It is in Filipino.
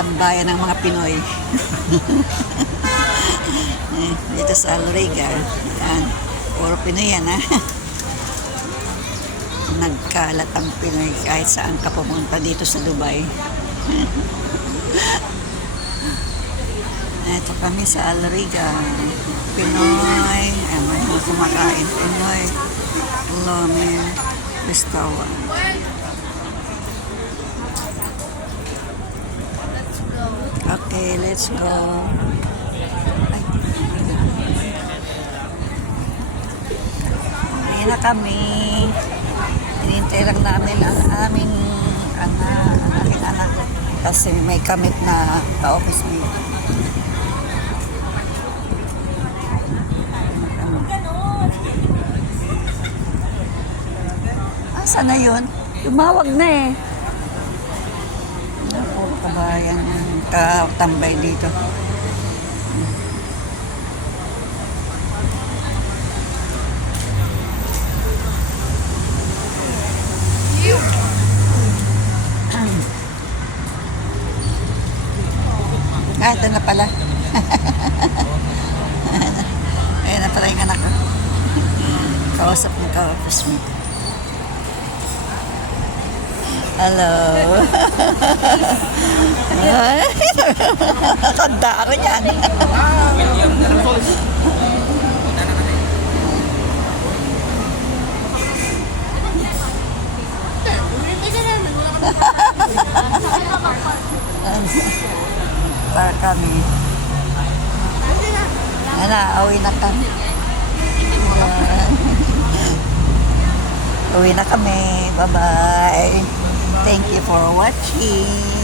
tambayan ng mga Pinoy. Dito sa Aloriga. Yan. Puro Pinoy yan, ha? Nagkalat ang Pinoy kahit saan ka pumunta dito sa Dubai. Ito kami sa Aloriga. Pinoy. Ay, may mga kumakain. Pinoy. Lomin. Restaurant. Okay, let's go. Ay. Uwi na kami. Hinintay lang namin ang aming aking anak. Kasi may kamit na ka-office mate. Asa na yun? Tumawag na eh. Puro kabayan katambay dito. Ito na pala. Ayan na pala yung anak ko. Kausap mo ka-office mo. Hello. Tanda ako yan. Para kami. Uwi na kami. Uwi na kami. Bye-bye. Thank you for watching.